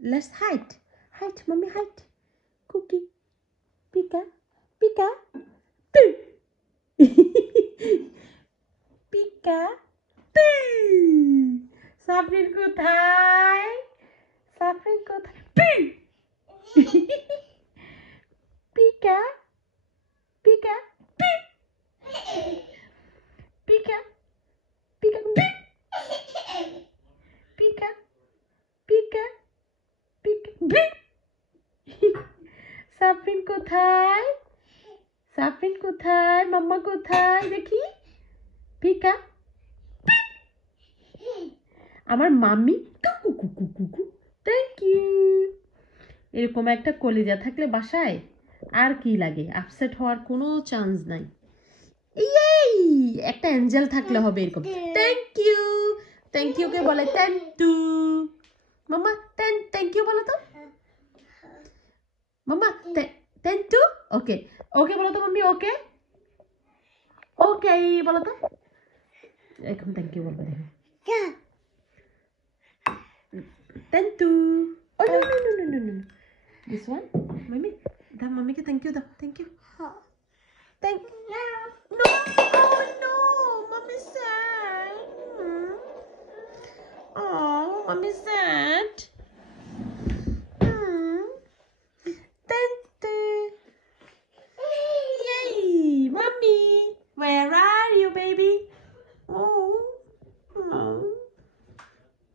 Let's hide. Hide, mommy, hide. Cookie. Pika. Pika. Poo. Pika. Poo. Saffron কোথায়? Saffron কোথায়? Poo. Pika. Pika. Poo. Pika. Pika. Poo. Pika. Pika. Pika. Poo. Safrin কোথায়? সাফরিন কোথায়? মাম্মা কোথায়? দেখি। Pika. আমার mummy কুকু কুকু কুকু। Thank you. এরকম একটা কলিজা থাকলে বাসায় আর কি লাগে, আপসেট হওয়ার কোনো চান্স নাই। এই একটা অ্যাঞ্জেল থাকলে হবে এরকম। Thank you. থ্যাংক ইউ কে বলে thank you. Mama thank you বলো তো। মাম্মা থ্যাংক ইউ। ওকে ওকে বলো তো মাম্মি। ওকে ওকে বলো তো। এখন থ্যাংক ইউ বলবে দেখো। Thank you. Oh no. This one, mommy. The mommy ke thank you. Thank you. Thank. No. Oh no. Mommy sad. Oh, mommy sad. Thank you. Yay, mommy. Where are you, baby? Oh.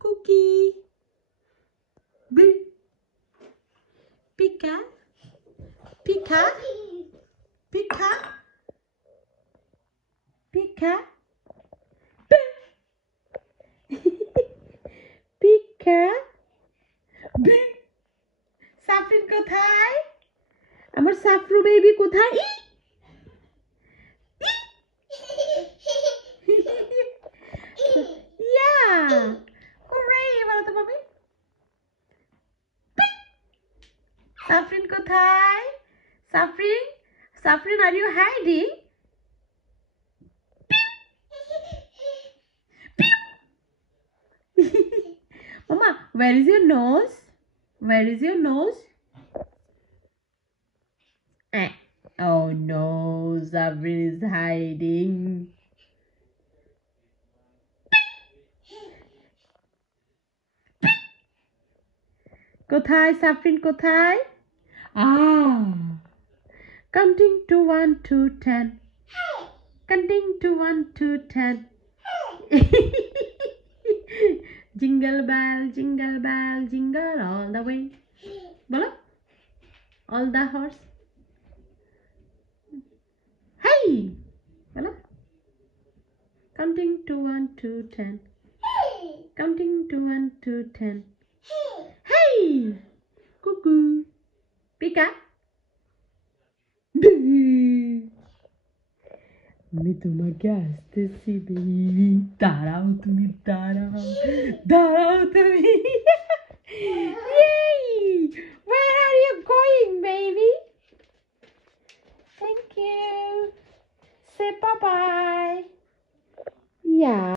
Cookie. Blue. Pika. Pika. Pika. Pika. Pika. Safrin কোথায়? আমার সাফরু baby কোথায়? Yeah. Hooray! বলো তো মামি। সাফরিন কোথায়? Safrin? Saffron, are you hiding? Mama, where is your nose? Where is your nose? Oh no, Saffron is hiding. কোথায় সাফরিন কোথায়? Counting to 1 to 10. Counting to 1 to 10. Jingle bell, jingle all the way. বলো, all the horse. Hey, বলো. Counting to 1 to 10. Counting to 1 to 10. Hey, cuckoo, Pika. আমি তোমাকে আসতেছি baby, দাঁড়াও তুমি, দাঁড়াও তুমি।